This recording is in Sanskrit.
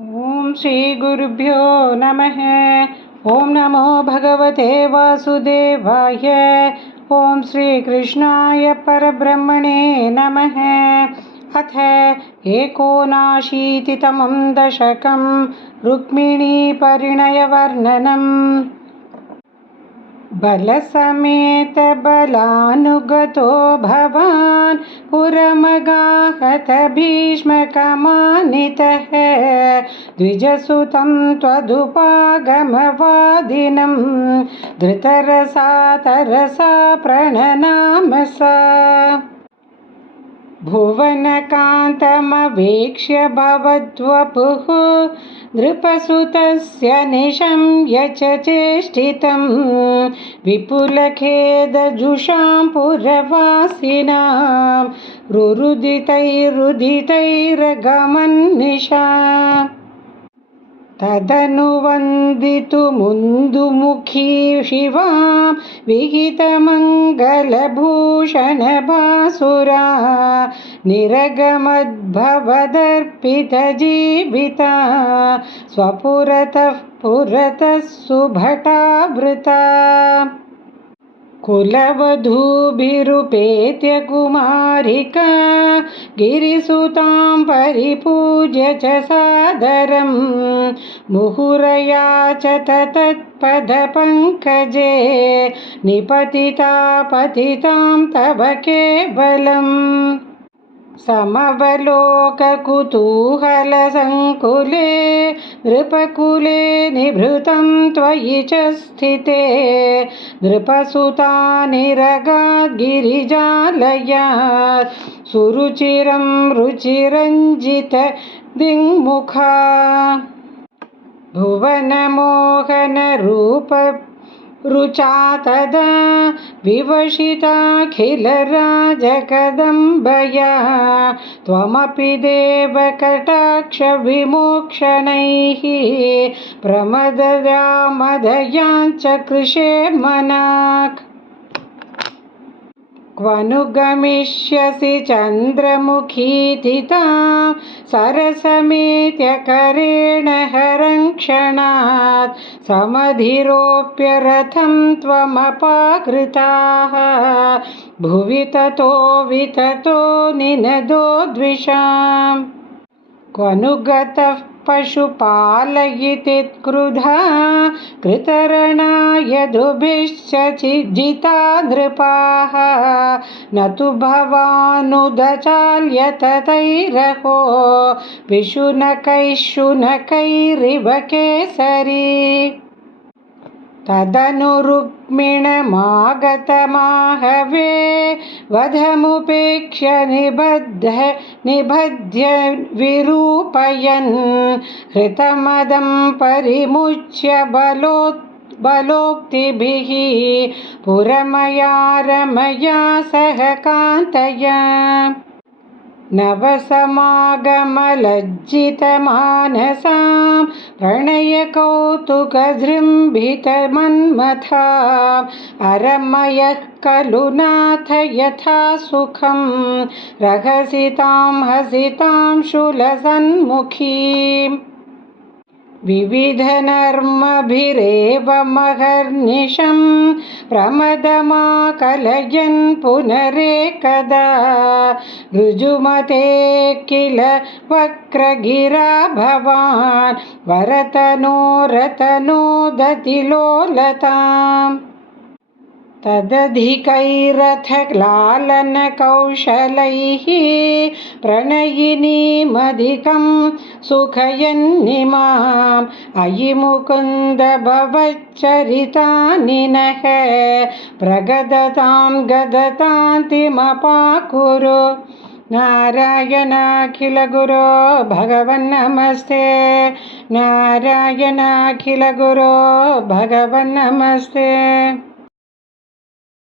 ओम श्री गुरुभ्यो नमः। ओम नमो भगवते वासुदेवाय। ओम श्री कृष्णाय परब्रह्मणे नमः। अथ एकोनाशीतितमं दशकं रुक्मिणी परिणयवर्णनम्। बलसमेत बलानुगतो भवान् पुरमगाहत भीष्मकमानितः। द्विजसुतं त्वदुपागमवादिनं धृतरसा तरसा प्रणनाम सा। भुवनकान्तमवेक्ष्य भवद्वपुः नृपसुतस्य निशम्य च चेष्टितं विपुलखेदजुषां पुरवासिनां रुरुदितैरुदितैरगमन्निशा। तदनुवन्दितुमुन्दुमुखी शिवां विहितमङ्गलभूषणभासुरा निरगमद्भवदर्पितजीविता स्वपुरतः पुरतः सुभटावृता। कुलवधूभिरुपेत्य कुमारिका गिरिसुतां परिपूज्य च सादरं मुहुरयाचत तत्पदपङ्कजे निपतिता पतितां तव केवलम्। समवलोककुतूहलसङ्कुले नृपकुले निभृतं त्वयि च स्थिते नृपसुता निरगाद्गिरिजालयात् सुरुचिरं रुचिरञ्जित दिङ्मुखा। भुवनमोहनरूप रुचा तदा विवशिताखिलराजकदम्बया त्वमपि देवकटाक्षविमोक्षणैः प्रमदया मदयाञ्च कृशे मनाक्। क्वनु गमिष्यसि चन्द्रमुखीतितां सरसमेत्य करेण हरङ्क्षणात् समधिरोप्य रथं त्वमपाकृताः भुवि ततो विततो निनदो द्विषाम्। क्वनु गतः पशुपालयितिक्रुधा कृतरणाय दुभिश्च जिता नृपाः न तु भवानुदचाल्य ततैरहो विशुनकैः शुनकैरिव केसरी। तदनु रुक्मिणमागतमाहवे वधमुपेक्ष्य निबध्य विरूपयन् हृतमदं परिमुच्य बलोक्तिभिः पुरमया रमया सह कान्तया। नवसमागमलज्जितमानसां प्रणयकौतुकजृम्भितमन्मथाम् अरमयः खलु नाथ यथा सुखं रहसितां हसितां शूलसन्मुखीम्। विविधनर्मभिरेव महर्निशं प्रमदमाकलयन् पुनरेकदा ऋजुमते किल वक्रगिरा भवान् वरतनो रतनोदतिलोलताम्। तदधिकैरथलालनकौशलैः प्रणयिनीमधिकं सुखयन्निमाम् अयि मुकुन्द भवच्चरितानि नः प्रगदतां गदतान्तिमपाकुरु। नारायणाखिल गुरो भगवन्नमस्ते नारायणाखिल गुरो भगवन्नमस्ते।